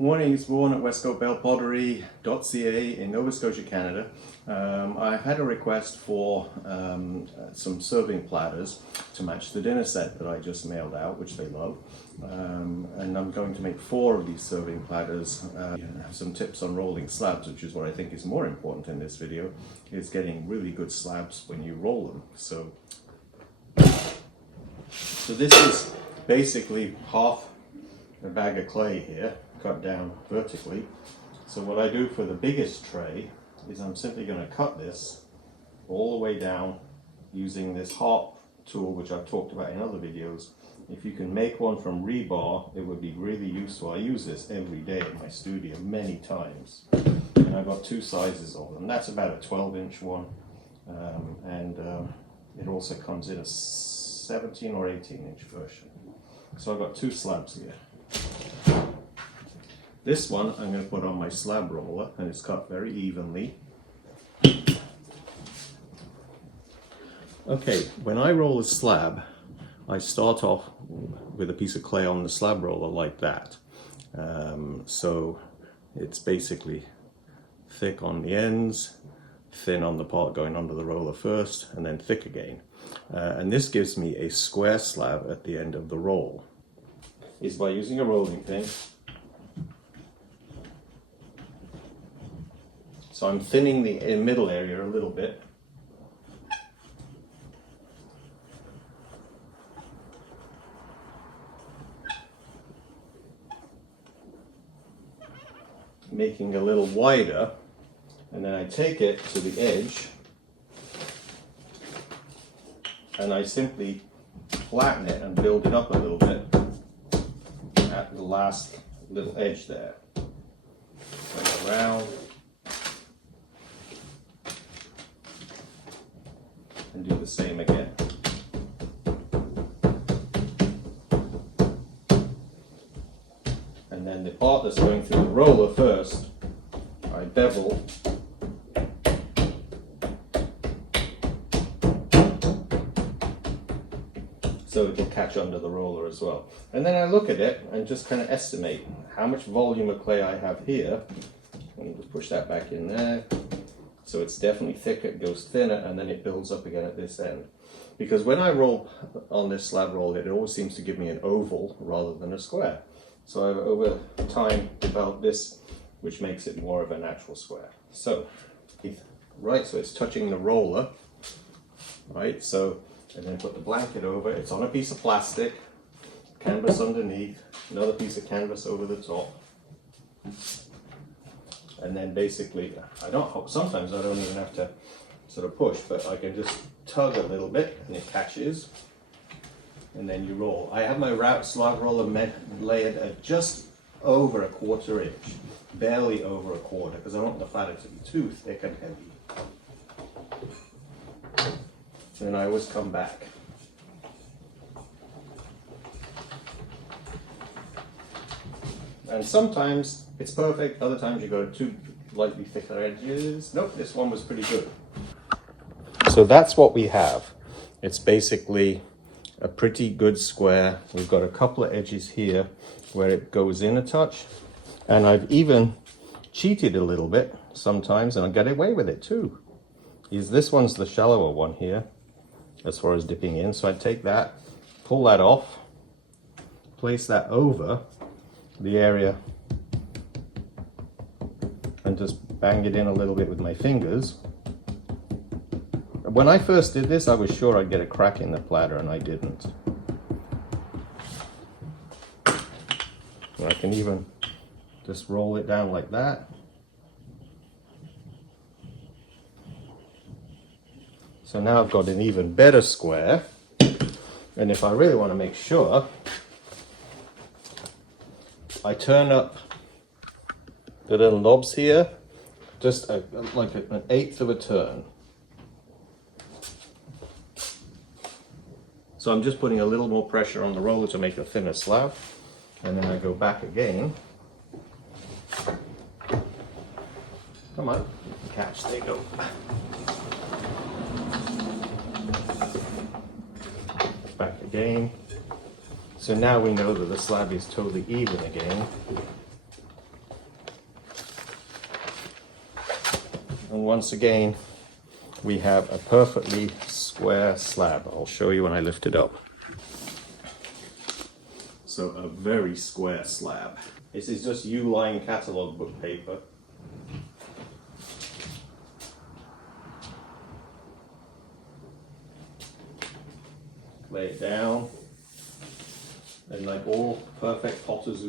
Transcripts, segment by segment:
Morning, it's Vaughan at westcoastbellpottery.ca in Nova Scotia, Canada. I've had a request for some serving platters to match the dinner set that I just mailed out, which they love. And I'm going to make 4 of these serving platters. Have some tips on rolling slabs, which is what I think is more important in this video, is getting really good slabs when you roll them. So this is basically half a bag of clay here, cut down vertically. So what I do for the biggest tray is I'm simply going to cut this all the way down using this harp tool, which I've talked about in other videos. If you can make one from rebar, it would be really useful. I use this every day at my studio many times, and I've got 2 sizes of them. That's about a 12-inch one, it also comes in a 17 or 18-inch version. So I've got 2 slabs here. This one I'm going to put on my slab roller, and it's cut very evenly. Okay, when I roll a slab, I start off with a piece of clay on the slab roller like that. So it's basically thick on the ends, thin on the part going under the roller first, and then thick again. And this gives me a square slab at the end of the roll. Is by using a rolling pin. So I'm thinning the middle area a little bit. Making a little wider, and then I take it to the edge and I simply flatten it and build it up a little bit at the last little edge there. Turn it around and do the same again. And then the part that's going through the roller first, I bevel so it will catch under the roller as well. And then I look at it and just kind of estimate how much volume of clay I have here. Let me just push that back in there. So it's definitely thicker, it goes thinner, and then it builds up again at this end. Because when I roll on this slab roll, it always seems to give me an oval rather than a square. So I've over time developed this, which makes it more of a natural square. So, right, so it's touching the roller, right? So, and then put the blanket over. It's on a piece of plastic, canvas underneath, another piece of canvas over the top. And then basically, sometimes I don't even have to sort of push, but I can just tug a little bit and it catches. And then you roll. I have my slab roller layered at just over a 1/4 inch, barely over a 1/4, because I don't want the platter to be too thick and heavy. Then I always come back. And sometimes it's perfect, other times you go to 2 lightly thicker edges. Nope, this one was pretty good. So that's what we have. It's basically a pretty good square. We've got a couple of edges here where it goes in a touch, and I've even cheated a little bit sometimes, and I get away with it too. This one's the shallower one here as far as dipping in, so I take that, pull that off, place that over the area and just bang it in a little bit with my fingers. When I first did this, I was sure I'd get a crack in the platter, and I didn't. And I can even just roll it down like that. So now I've got an even better square. And if I really want to make sure, I turn up the little knobs here, just like an 1/8 of a turn. So I'm just putting a little more pressure on the roller to make a thinner slab, and then I go back again. Come on, catch, there you go. Back again. So now we know that the slab is totally even again. And once again, we have a perfectly square slab. I'll show you when I lift it up. So a very square slab. This is just Uline catalogue book paper. Lay it down, and like all perfect potter's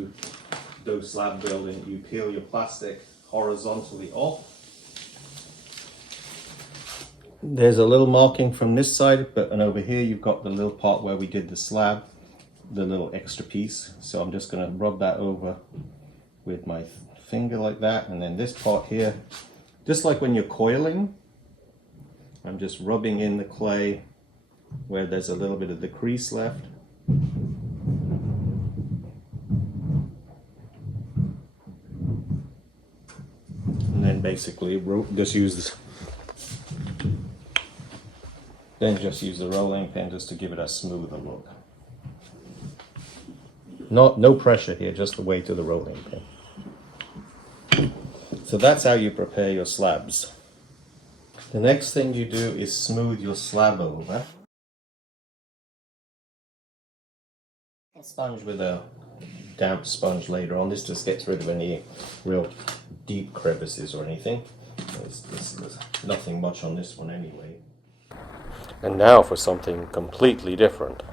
dough slab building, you peel your plastic horizontally off. There's a little marking from this side, and over here you've got the little part where we did the slab, the little extra piece. So I'm just going to rub that over with my finger like that, and then this part here, just like when you're coiling, I'm just rubbing in the clay where there's a little bit of the crease left. And then basically just use the rolling pin just to give it a smoother look. No pressure here, just the weight of the rolling pin. So that's how you prepare your slabs. The next thing you do is smooth your slab over. Sponge with a damp sponge later on. This just gets rid of any real deep crevices or anything. There's nothing much on this one anyway. And now for something completely different.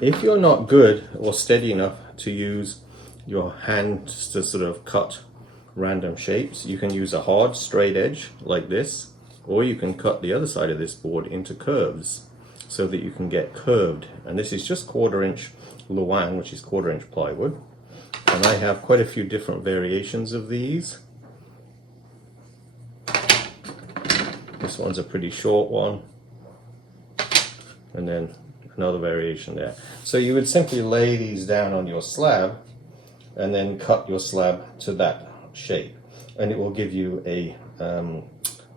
If you're not good or steady enough to use your hand to sort of cut random shapes, you can use a hard straight edge like this, or you can cut the other side of this board into curves so that you can get curved. And this is just 1/4 inch Luan, which is 1/4 inch plywood, and I have quite a few different variations of these. This one's a pretty short one, and then another variation there. So you would simply lay these down on your slab and then cut your slab to that shape, and it will give you a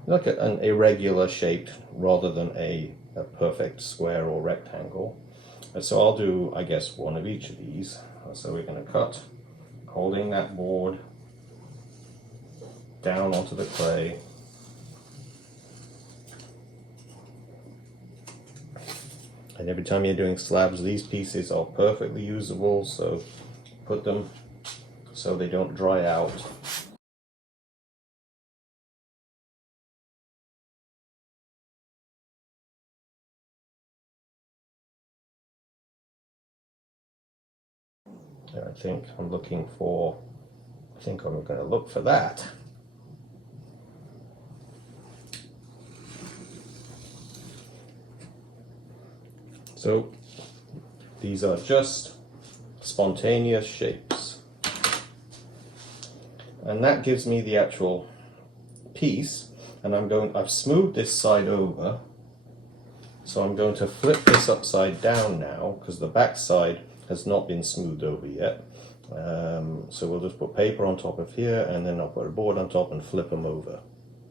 like an irregular shape rather than a perfect square or rectangle. And so I'll do, I guess, one of each of these. So we're going to cut, holding that board down onto the clay. And every time you're doing slabs, these pieces are perfectly usable, so put them so they don't dry out. I think I'm going to look for that. So these are just spontaneous shapes. And that gives me the actual piece, and I've smoothed this side over, so I'm going to flip this upside down now because the back side has not been smoothed over yet. So we'll just put paper on top of here, and then I'll put a board on top and flip them over.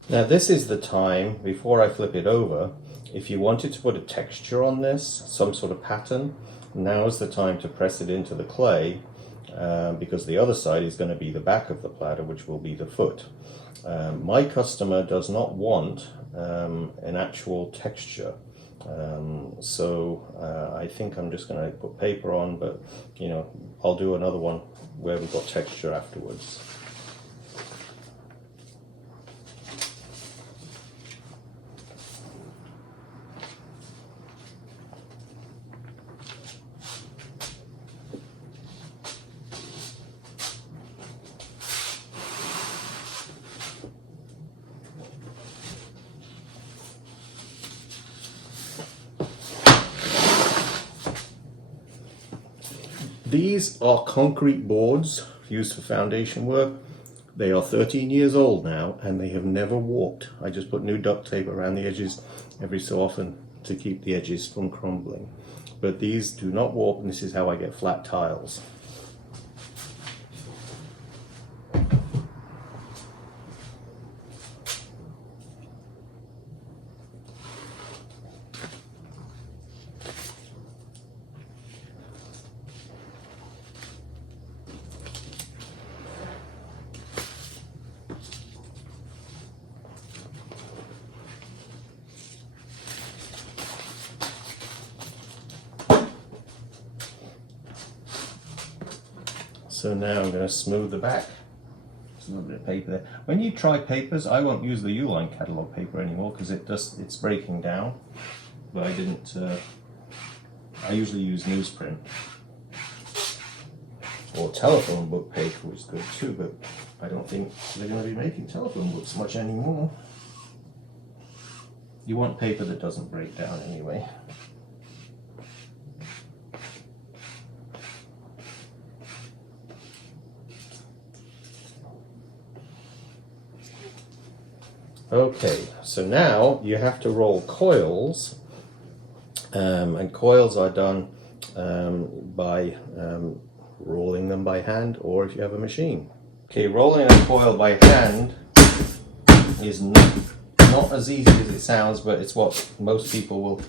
Now this is the time, before I flip it over, if you wanted to put a texture on this, some sort of pattern, now is the time to press it into the clay, because the other side is going to be the back of the platter, which will be the foot. My customer does not want an actual texture, so I think I'm just going to put paper on, but you know, I'll do another one where we've got texture afterwards. These are concrete boards used for foundation work. They are 13 years old now and they have never warped. I just put new duct tape around the edges every so often to keep the edges from crumbling. But these do not warp, and this is how I get flat tiles. So now I'm going to smooth the back. There's a little bit of paper there. When you try papers, I won't use the Uline catalogue paper anymore because it's breaking down. But I didn't. I usually use newsprint or telephone book paper, which is good too. But I don't think they're going to be making telephone books much anymore. You want paper that doesn't break down anyway. Okay, so now you have to roll coils, and coils are done by rolling them by hand, or if you have a machine. Okay, rolling a coil by hand is not as easy as it sounds, but it's what most people will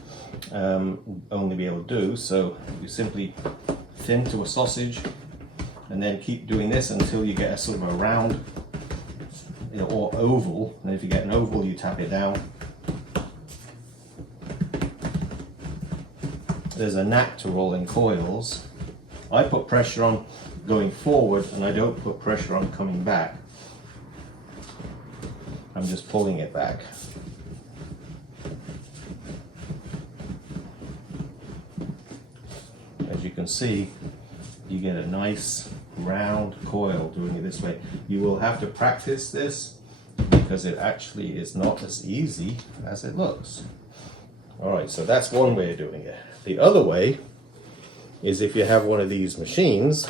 only be able to do. So you simply thin to a sausage and then keep doing this until you get a sort of a round or oval, and if you get an oval you tap it down. There's a knack to rolling coils. I put pressure on going forward and I don't put pressure on coming back. I'm just pulling it back. As you can see, you get a nice round coil doing it this way. You will have to practice this because it actually is not as easy as it looks. Alright, so that's one way of doing it. The other way is if you have one of these machines,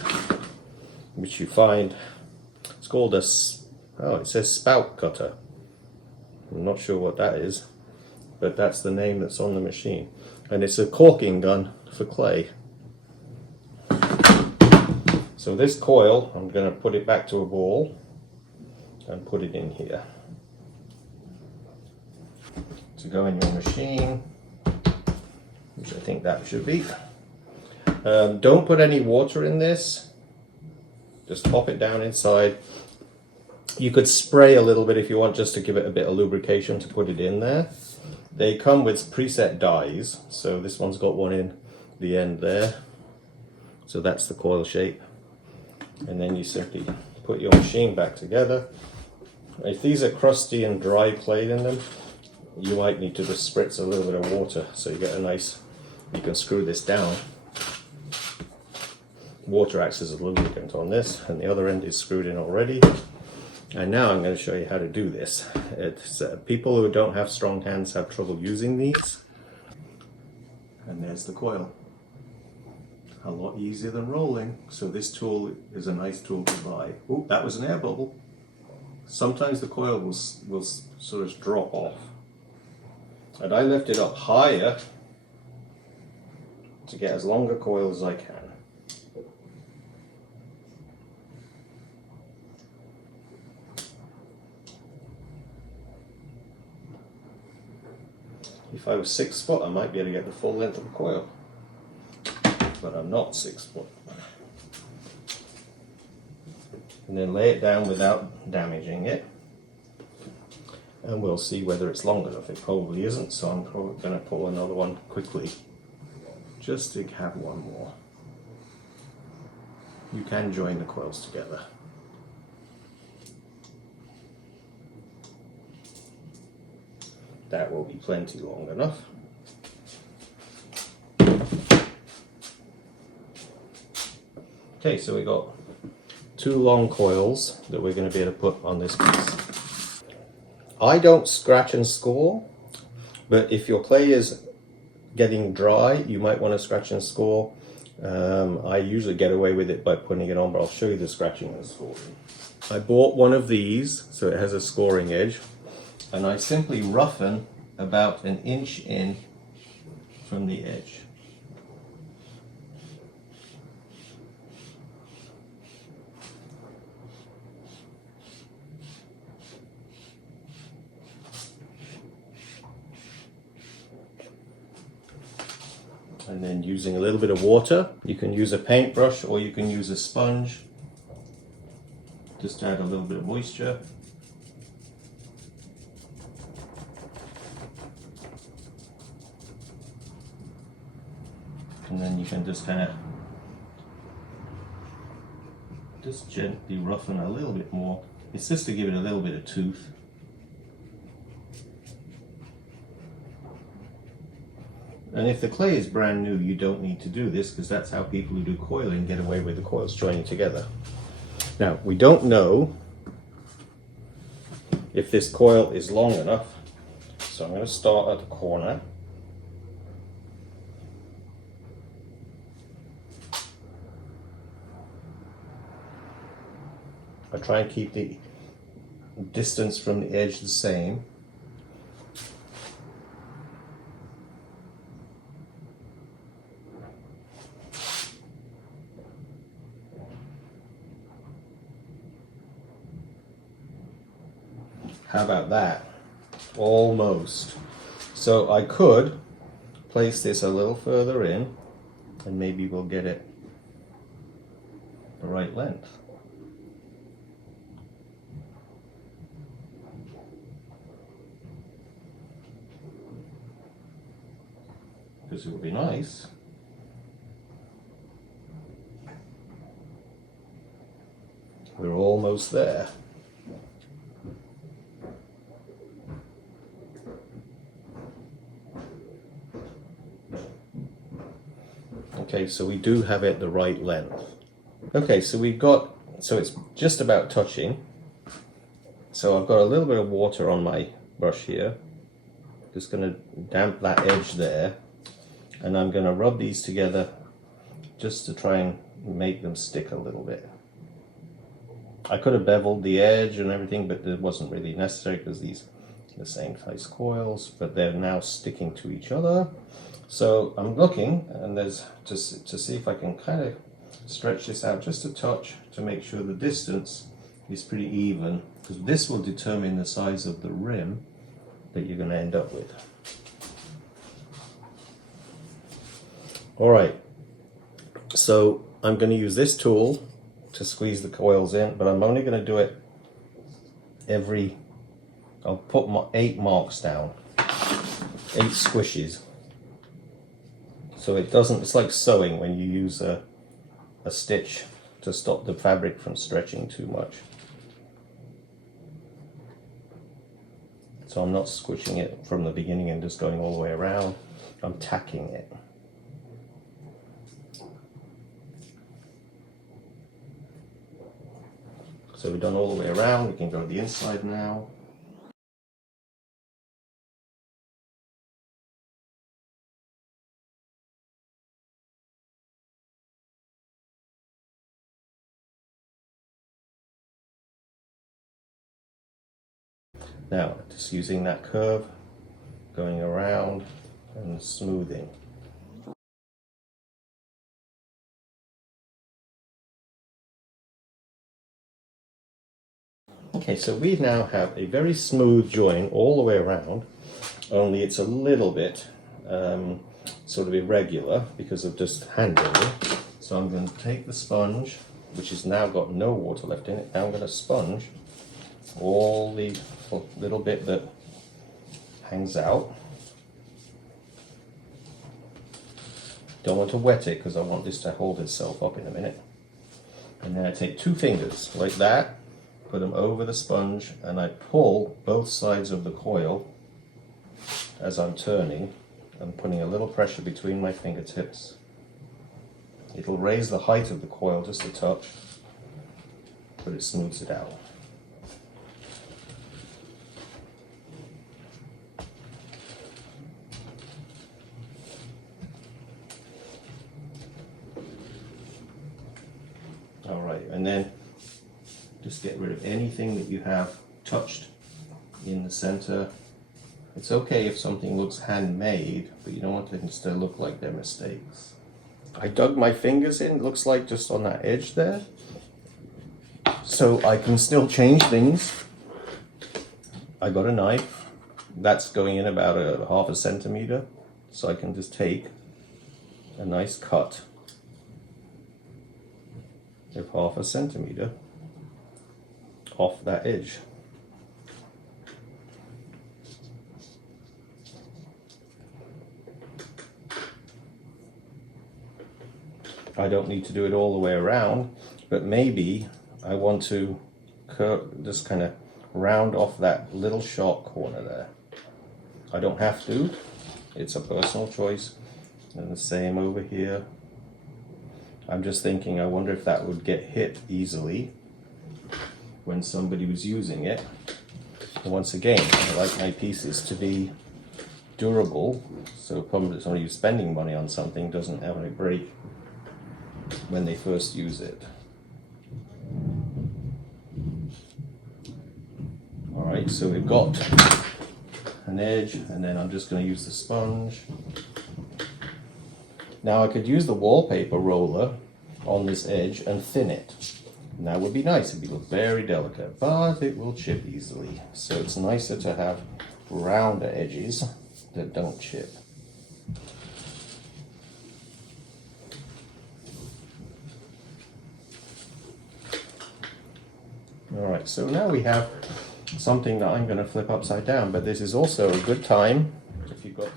which you find, it's called it says spout cutter. I'm not sure what that is, but that's the name that's on the machine. And it's a caulking gun for clay. So this coil, I'm going to put it back to a ball and put it in here. To go in your machine, which I think that should be. Don't put any water in this. Just pop it down inside. You could spray a little bit if you want, just to give it a bit of lubrication to put it in there. They come with preset dies, so this one's got one in the end there. So that's the coil shape. And then you simply put your machine back together. If these are crusty and dry clay in them, you might need to just spritz a little bit of water so you get a nice, you can screw this down. Water acts as a lubricant on this, and the other end is screwed in already. And now I'm going to show you how to do this. It's, people who don't have strong hands have trouble using these. And there's the coil. A lot easier than rolling, so this tool is a nice tool to buy. Oh, that was an air bubble. Sometimes the coil will sort of drop off. And I lift it up higher to get as long a coil as I can. If I was 6 foot, I might be able to get the full length of the coil. But I'm not 6 foot. And then lay it down without damaging it. And we'll see whether it's long enough. It probably isn't, so I'm probably going to pull another one quickly. Just to have one more. You can join the coils together. That will be plenty long enough. Okay, so we got 2 long coils that we're going to be able to put on this piece. I don't scratch and score, but if your clay is getting dry, you might want to scratch and score. I usually get away with it by putting it on, but I'll show you the scratching and scoring. I bought one of these, so it has a scoring edge, and I simply roughen about 1 inch in from the edge. And then using a little bit of water, you can use a paintbrush or you can use a sponge, just to add a little bit of moisture. And then you can just kind of just gently roughen a little bit more. It's just to give it a little bit of tooth. And if the clay is brand new, you don't need to do this, because that's how people who do coiling get away with the coils joining together. Now, we don't know if this coil is long enough, so I'm going to start at the corner. I try and keep the distance from the edge the same. How about that? Almost. So I could place this a little further in and maybe we'll get it the right length. Because it would be nice. We're almost there. Okay, so we do have it the right length. Okay, so it's just about touching. So I've got a little bit of water on my brush here. Just going to damp that edge there. And I'm going to rub these together just to try and make them stick a little bit. I could have beveled the edge and everything, but it wasn't really necessary because these are the same size coils, but they're now sticking to each other. So I'm looking, and there's just to see if I can kind of stretch this out just a touch to make sure the distance is pretty even, because this will determine the size of the rim that you're going to end up with. All right, so I'm going to use this tool to squeeze the coils in, but I'm only going to do it I'll put my 8 marks down, 8 squishes. So it doesn't, it's like sewing when you use a stitch to stop the fabric from stretching too much. So I'm not squishing it from the beginning and just going all the way around, I'm tacking it. So we've done all the way around, we can go to the inside now. Now, just using that curve, going around and smoothing. Okay, so we now have a very smooth join all the way around, only it's a little bit sort of irregular because of just hand building. So I'm going to take the sponge, which has now got no water left in it. Now I'm going to sponge all the little bit that hangs out. Don't want to wet it because I want this to hold itself up in a minute. And then I take 2 fingers like that, put them over the sponge, and I pull both sides of the coil as I'm turning and putting a little pressure between my fingertips. It'll raise the height of the coil just a touch, but it smooths it out. All right, and then just get rid of anything that you have touched in the center. It's okay if something looks handmade, but you don't want things to look like they're mistakes. I dug my fingers in, looks like just on that edge there. So I can still change things. I got a knife. That's going in about a 1/2 centimeter. So I can just take a nice cut of 1/2 centimeter off that edge. I don't need to do it all the way around. but maybe I want to just kind of round off that little sharp corner there. I don't have to, it's a personal choice. And the same over here. I'm just thinking, I wonder if that would get hit easily when somebody was using it. And once again, I like my pieces to be durable, so probably somebody who's spending money on something doesn't have any break when they first use it. Alright, so we've got an edge, and then I'm just going to use the sponge. Now I could use the wallpaper roller on this edge and thin it. And that would be nice, it would look very delicate, but it will chip easily. So it's nicer to have rounder edges that don't chip. Alright, so now we have something that I'm going to flip upside down, but this is also a good time if you've got,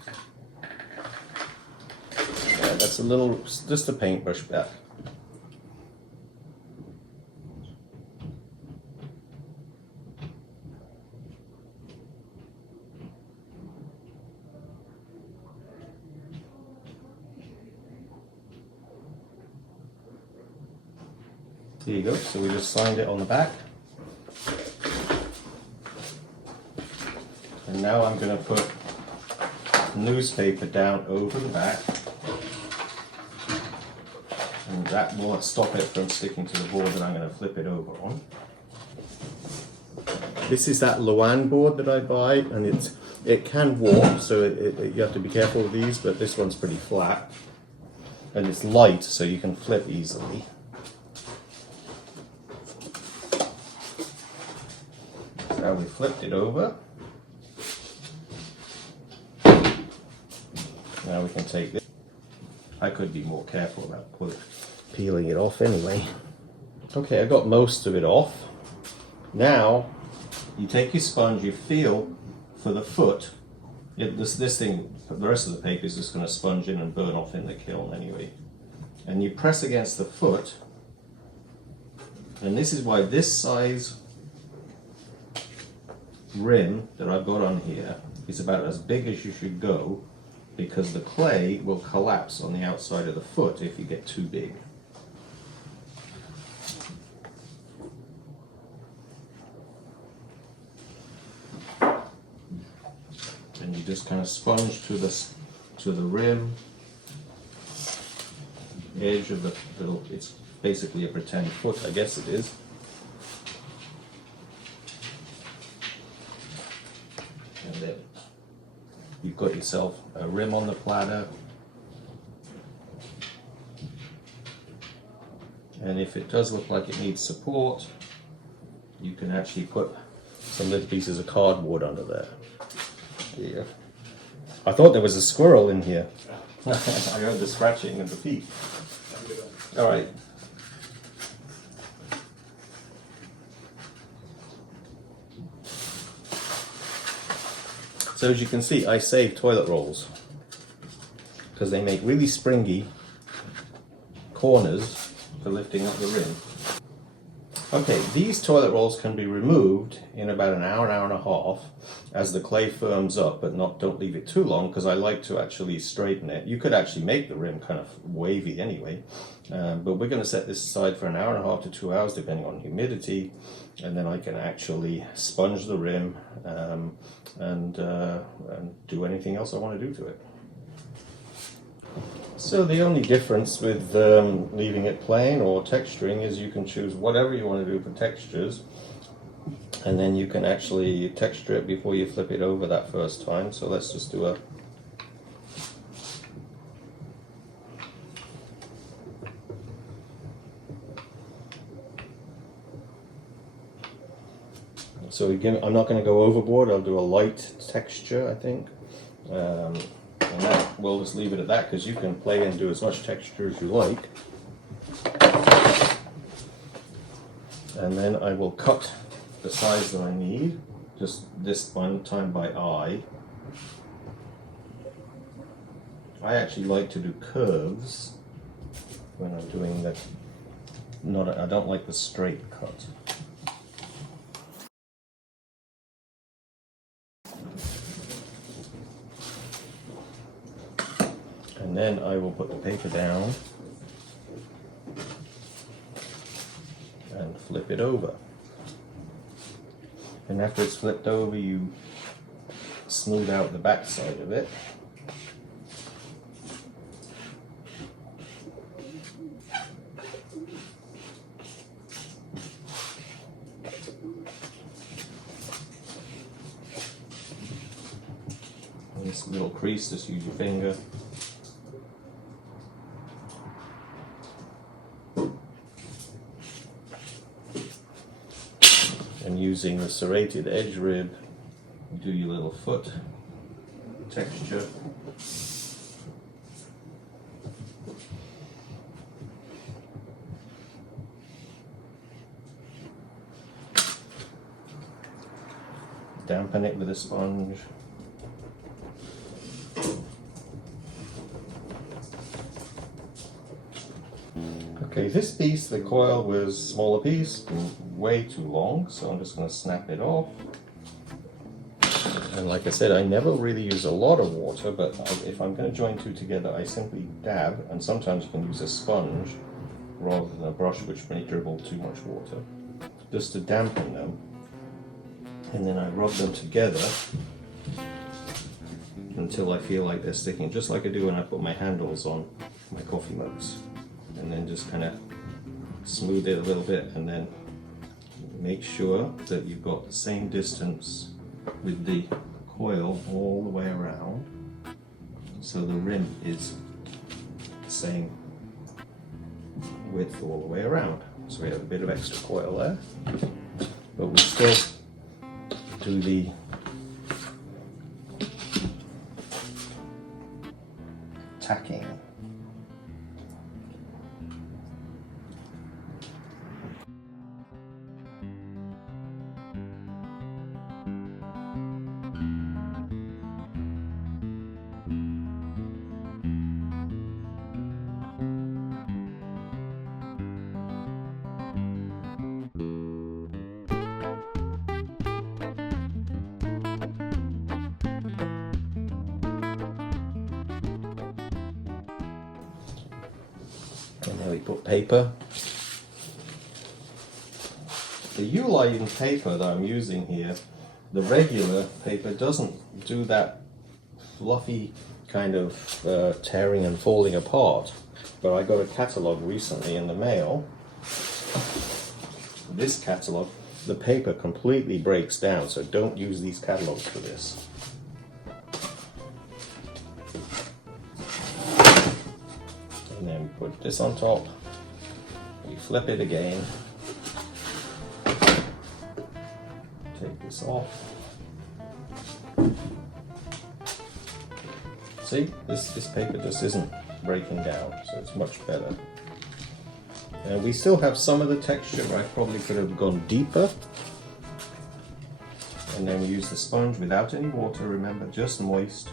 that's a little, just a paintbrush back. There you go, so we just signed it on the back. And now I'm going to put newspaper down over the back. And that will stop it from sticking to the board that I'm going to flip it over on. This is that Luan board that I buy, and it can warp, so you have to be careful with these, but this one's pretty flat. And it's light, so you can flip easily. Now we flipped it over. Now we can take this. I could be more careful about peeling it off anyway. Okay, I got most of it off. Now you take your sponge, you feel for the foot. This thing, the rest of the paper is just going to sponge in and burn off in the kiln anyway. And you press against the foot. And this is why this size rim that I've got on here is about as big as you should go, because the clay will collapse on the outside of the foot if you get too big. And you just kind of sponge to the rim edge of the little, it's basically a pretend foot, I guess it is. And then you've got yourself a rim on the platter. And if it does look like it needs support, you can actually put some little pieces of cardboard under there. Yeah. I thought there was a squirrel in here. I heard the scratching of the feet. All right. So as you can see, I save toilet rolls because they make really springy corners for lifting up the rim. Okay, these toilet rolls can be removed in about an hour and a half as the clay firms up, but don't leave it too long, because I like to actually straighten it. You could actually make the rim kind of wavy anyway, but we're going to set this aside for an hour and a half to 2 hours depending on humidity, and then I can actually sponge the rim and do anything else I want to do to it. So the only difference with leaving it plain or texturing is you can choose whatever you want to do for textures, and then you can actually texture it before you flip it over that first time. So let's just do a I'm not going to go overboard, I'll do a light texture, I think. And that, we'll just leave it at that, because you can play and do as much texture as you like. And then I will cut the size that I need, just this one time by eye. I actually like to do curves when I'm doing I don't like the straight cut. And then I will put the paper down and flip it over. And after it's flipped over, you smooth out the back side of it. And this little crease, just use your finger. And using the serrated edge rib, do your little foot texture. Dampen it with a sponge. Okay, this piece, the coil, was a smaller piece, way too long, so I'm just going to snap it off. And like I said, I never really use a lot of water, but if I'm going to join two together, I simply dab, and sometimes you can use a sponge rather than a brush, which may dribble too much water, just to dampen them. And then I rub them together until I feel like they're sticking, just like I do when I put my handles on my coffee mugs. And then just kind of smooth it a little bit, and then make sure that you've got the same distance with the coil all the way around, so the rim is the same width all the way around. So we have a bit of extra coil there, but we still do the tacking. And then we put paper. The U-line paper that I'm using here, the regular paper doesn't do that fluffy kind of tearing and falling apart. But I got a catalogue recently in the mail. This catalogue, the paper completely breaks down, so don't use these catalogues for this. And then we put this on top, we flip it again, take this off. See, this paper just isn't breaking down, so it's much better. And we still have some of the texture, I probably could have gone deeper. And then we use the sponge without any water, remember, just moist.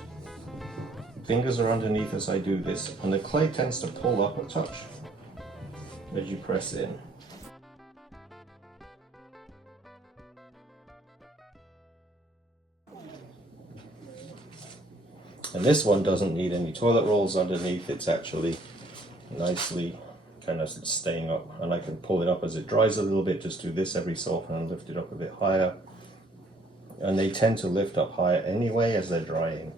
Fingers are underneath as I do this, and the clay tends to pull up a touch as you press in. And this one doesn't need any toilet rolls underneath, it's actually nicely kind of staying up, and I can pull it up as it dries a little bit, just do this every so often and lift it up a bit higher. And they tend to lift up higher anyway as they're drying.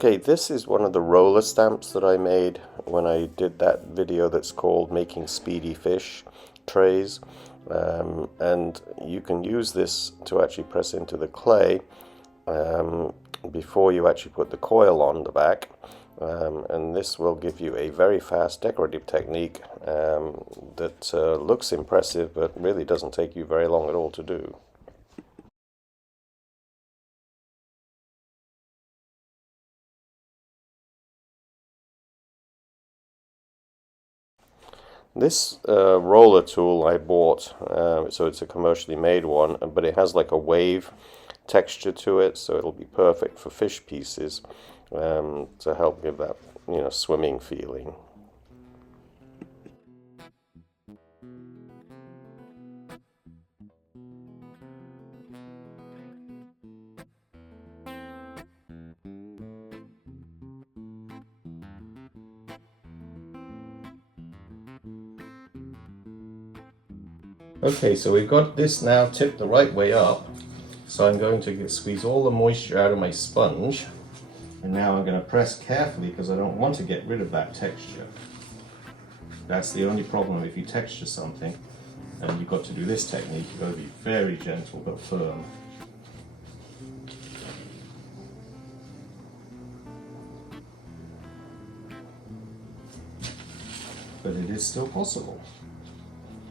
Okay, this is one of the roller stamps that I made when I did that video that's called Making Speedy Fish Trays. And you can use this to actually press into the clay before you actually put the coil on the back. And this will give you a very fast decorative technique that looks impressive but really doesn't take you very long at all to do. This roller tool I bought, so it's a commercially made one, but it has like a wave texture to it, so it'll be perfect for fish pieces to help give that, swimming feeling. Okay, so we've got this now tipped the right way up. So I'm going to squeeze all the moisture out of my sponge. And now I'm going to press carefully because I don't want to get rid of that texture. That's the only problem if you texture something and you've got to do this technique. You've got to be very gentle but firm. But it is still possible.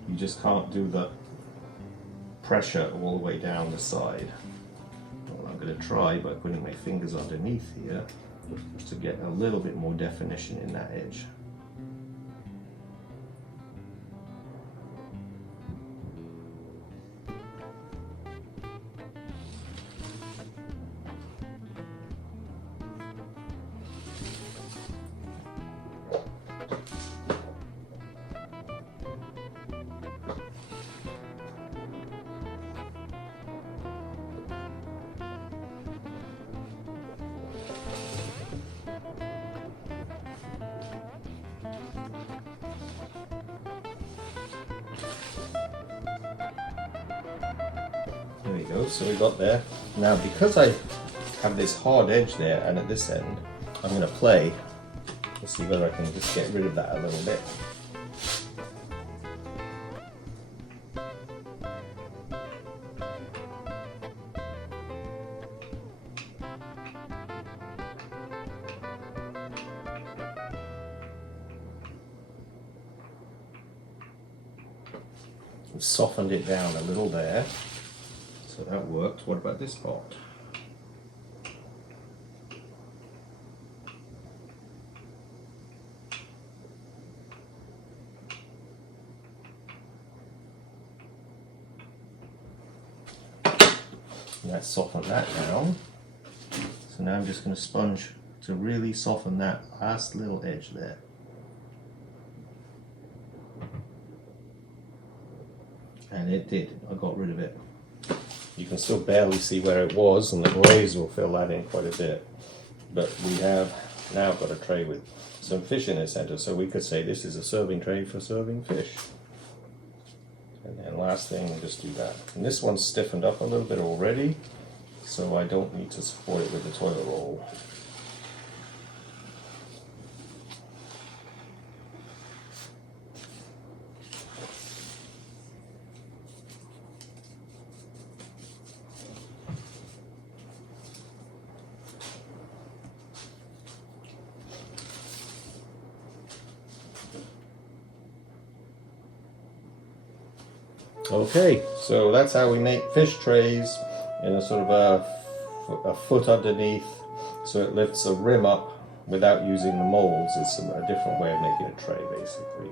You just can't do the pressure all the way down the side. Well, I'm going to try by putting my fingers underneath here to get a little bit more definition in that edge. There we go, so we got there. Now because I have this hard edge there and at this end, I'm going to play to see whether I can just get rid of that a little bit. I've softened it down a little there. So that worked. What about this part? And that softened that down. So now I'm just going to sponge to really soften that last little edge there. And it did. I got rid of it. You can still barely see where it was, and the glaze will fill that in quite a bit. But we have now got a tray with some fish in the center, so we could say this is a serving tray for serving fish. And then last thing, we'll just do that. And this one's stiffened up a little bit already, so I don't need to support it with the toilet roll. Okay, so that's how we make fish trays in a sort of a foot underneath, so it lifts the rim up without using the molds. It's a different way of making a tray, basically.